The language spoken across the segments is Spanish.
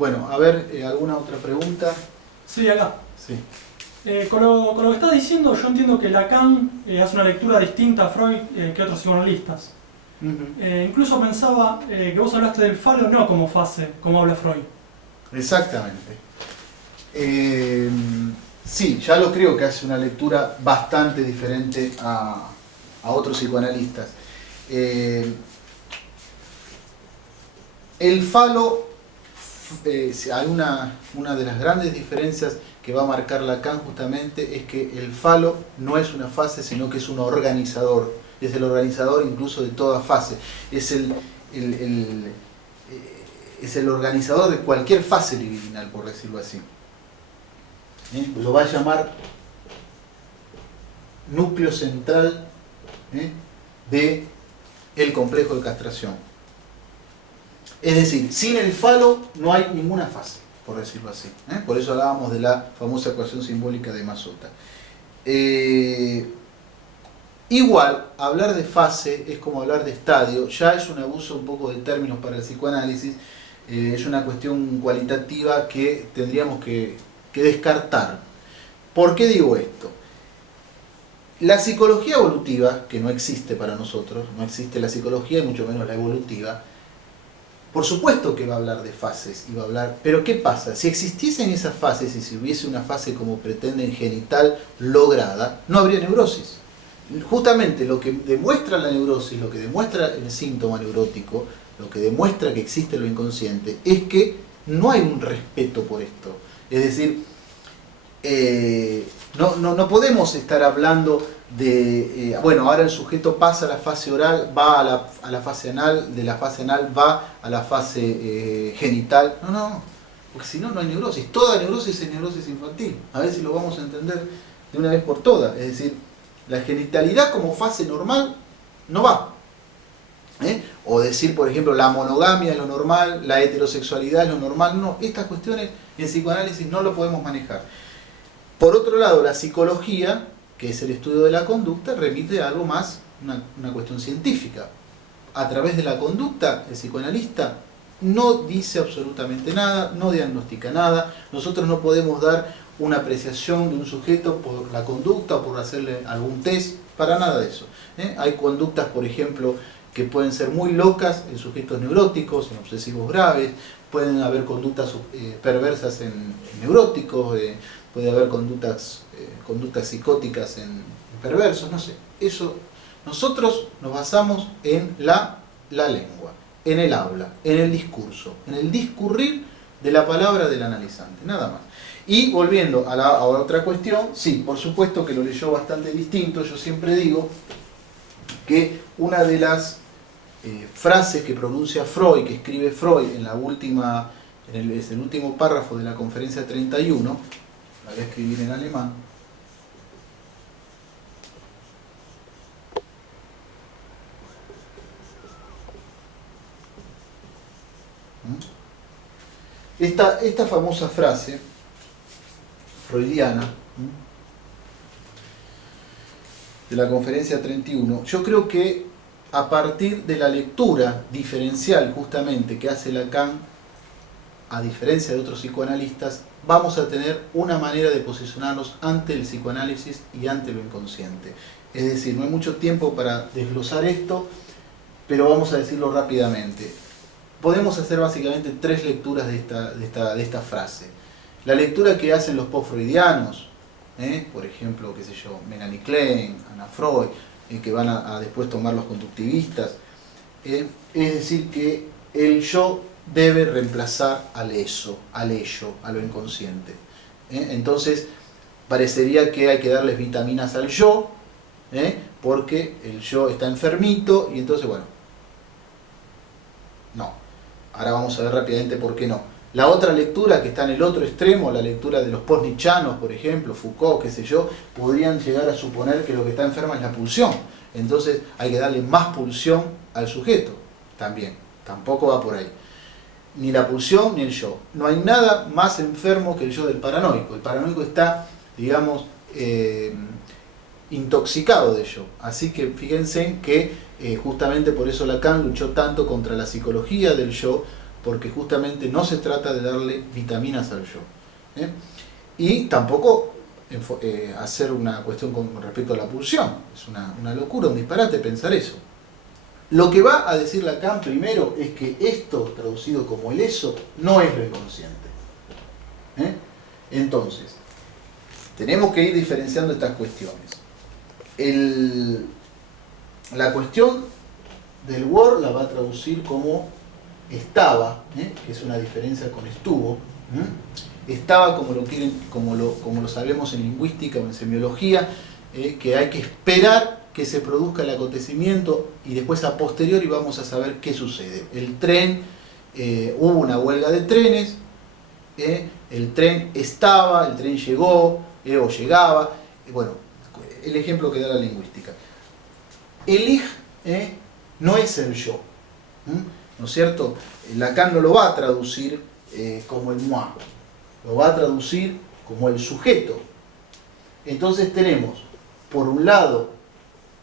Bueno, a ver, ¿alguna otra pregunta? Sí, acá. Sí. Con lo que estás diciendo, yo entiendo que Lacan hace una lectura distinta a Freud que otros psicoanalistas. Incluso pensaba que vos hablaste del falo no como fase, como habla Freud. Exactamente. Sí, ya lo creo que hace una lectura bastante diferente a otros psicoanalistas. El falo, hay una de las grandes diferencias que va a marcar Lacan justamente, es que el falo no es una fase, sino que es un organizador. Es el organizador incluso de toda fase. Es el organizador de cualquier fase libidinal, por decirlo así. Lo va a llamar núcleo central de el complejo de castración. Es decir, sin el falo no hay ninguna fase, por decirlo así. Por eso hablábamos de la famosa ecuación simbólica de Masota. Igual, hablar de fase es como hablar de estadio, ya es un abuso un poco de términos para el psicoanálisis, es una cuestión cualitativa que tendríamos que descartar. ¿Por qué digo esto? La psicología evolutiva, que no existe para nosotros, no existe la psicología y mucho menos la evolutiva, por supuesto que va a hablar de fases, y va a hablar, pero ¿qué pasa? Si existiesen esas fases y si hubiese una fase como pretenden genital lograda, no habría neurosis. Justamente lo que demuestra la neurosis, lo que demuestra el síntoma neurótico, lo que demuestra que existe lo inconsciente, es que no hay un respeto por esto. Es decir, no podemos estar hablando de, bueno, ahora el sujeto pasa a la fase oral, va a la fase anal, de la fase anal va a la fase genital. No, porque si no, no hay neurosis. Toda neurosis es neurosis infantil. A ver si lo vamos a entender de una vez por todas. Es decir, la genitalidad como fase normal no va. O decir, por ejemplo, la monogamia es lo normal, la heterosexualidad es lo normal. No, estas cuestiones en psicoanálisis no lo podemos manejar. Por otro lado, la psicología, que es el estudio de la conducta, remite a algo más, una cuestión científica. A través de la conducta, el psicoanalista no dice absolutamente nada, no diagnostica nada. Nosotros no podemos dar una apreciación de un sujeto por la conducta o por hacerle algún test, para nada de eso. Hay conductas, por ejemplo, que pueden ser muy locas en sujetos neuróticos, en obsesivos graves, pueden haber conductas perversas en neuróticos, puede haber conductas psicóticas en perversos, no sé. Eso, nosotros nos basamos en la lengua, en el habla, en el discurso, en el discurrir de la palabra del analizante, nada más. Y volviendo a otra cuestión, sí, por supuesto que lo leyó bastante distinto. Yo siempre digo que una de las frases que pronuncia Freud, que escribe Freud en el último párrafo de la conferencia 31, la voy a escribir en alemán. Esta famosa frase freudiana de la conferencia 31, yo creo que a partir de la lectura diferencial justamente que hace Lacan, a diferencia de otros psicoanalistas, vamos a tener una manera de posicionarnos ante el psicoanálisis y ante lo inconsciente. Es decir, no hay mucho tiempo para desglosar esto, pero vamos a decirlo rápidamente. Podemos hacer básicamente tres lecturas de esta frase. La lectura que hacen los post-freudianos, por ejemplo, qué sé yo, Melanie Klein, Anna Freud, que van a después tomar los conductivistas, es decir, que el yo debe reemplazar al eso, al ello, a lo inconsciente. Entonces, parecería que hay que darles vitaminas al yo, porque el yo está enfermito, y entonces, bueno, no. Ahora vamos a ver rápidamente por qué no. La otra lectura que está en el otro extremo, la lectura de los post-nietzschanos, por ejemplo, Foucault, qué sé yo, podrían llegar a suponer que lo que está enfermo es la pulsión. Entonces hay que darle más pulsión al sujeto. También, tampoco va por ahí. Ni la pulsión ni el yo. No hay nada más enfermo que el yo del paranoico. El paranoico está, digamos, intoxicado de yo. Así que fíjense que justamente por eso Lacan luchó tanto contra la psicología del yo, porque justamente no se trata de darle vitaminas al yo. Y tampoco hacer una cuestión con respecto a la pulsión. Es una locura, un disparate pensar eso. Lo que va a decir Lacan primero es que esto, traducido como el eso, no es lo inconsciente. Entonces, tenemos que ir diferenciando estas cuestiones. La cuestión del Word la va a traducir como estaba, que es una diferencia con estuvo. Estaba, como lo sabemos en lingüística o en semiología, que hay que esperar que se produzca el acontecimiento y después a posteriori vamos a saber qué sucede. El tren, hubo una huelga de trenes, el tren estaba, el tren llegó o llegaba. Bueno, el ejemplo que da la lingüística. El ich no es el yo, ¿no es cierto? Lacan no lo va a traducir como el moi, lo va a traducir como el sujeto. Entonces tenemos, por un lado,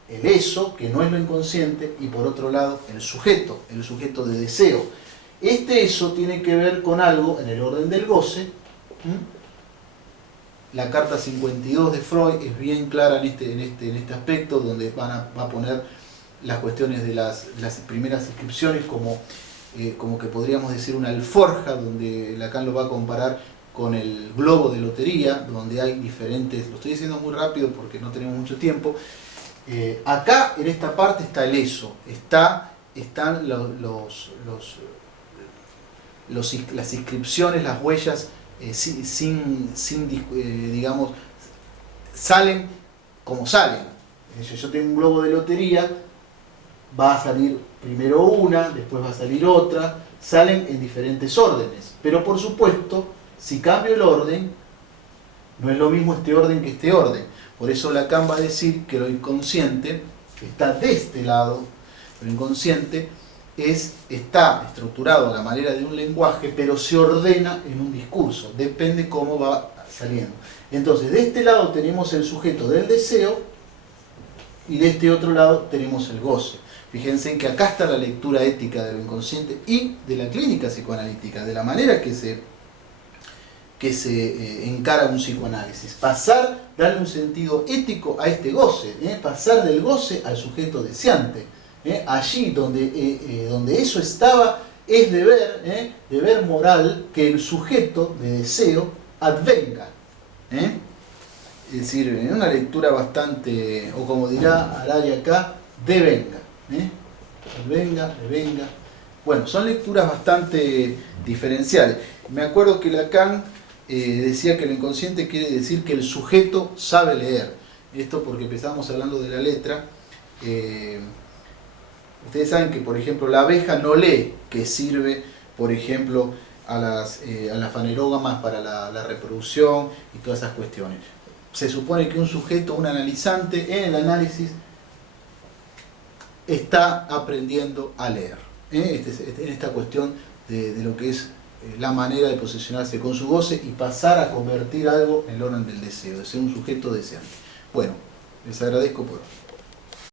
el eso, que no es lo inconsciente, y por otro lado, el sujeto de deseo. Este eso tiene que ver con algo en el orden del goce. La carta 52 de Freud es bien clara en este aspecto, donde va a poner las cuestiones de las primeras inscripciones como que podríamos decir una alforja, donde Lacan lo va a comparar con el globo de lotería, donde hay diferentes, lo estoy diciendo muy rápido porque no tenemos mucho tiempo. Acá en esta parte está el eso, están las inscripciones, las huellas, digamos, salen como salen. Si yo tengo un globo de lotería, va a salir primero una, después va a salir otra, salen en diferentes órdenes. Pero por supuesto, si cambio el orden, no es lo mismo este orden que este orden. Por eso Lacan va a decir que lo inconsciente está de este lado. Lo inconsciente está estructurado a la manera de un lenguaje, pero se ordena en un discurso. Depende cómo va saliendo. Entonces, de este lado tenemos el sujeto del deseo y de este otro lado tenemos el goce. Fíjense en que acá está la lectura ética de lo inconsciente y de la clínica psicoanalítica, de la manera que se encara un psicoanálisis. Darle un sentido ético a este goce, pasar del goce al sujeto deseante. Allí donde eso estaba, es deber moral que el sujeto de deseo advenga. Es decir, en una lectura bastante, o como dirá Araya acá, devenga. Devenga. Bueno, son lecturas bastante diferenciales. Me acuerdo que Lacan decía que lo inconsciente quiere decir que el sujeto sabe leer. Esto porque empezamos hablando de la letra. Ustedes saben que, por ejemplo, la abeja no lee, que sirve, por ejemplo, a las fanerógamas para la reproducción y todas esas cuestiones. Se supone que un sujeto, un analizante, en el análisis está aprendiendo a leer. En esta cuestión de lo que es la manera de posicionarse con su goce y pasar a convertir algo en el orden del deseo, de ser un sujeto deseante. Bueno, les agradezco por hoy.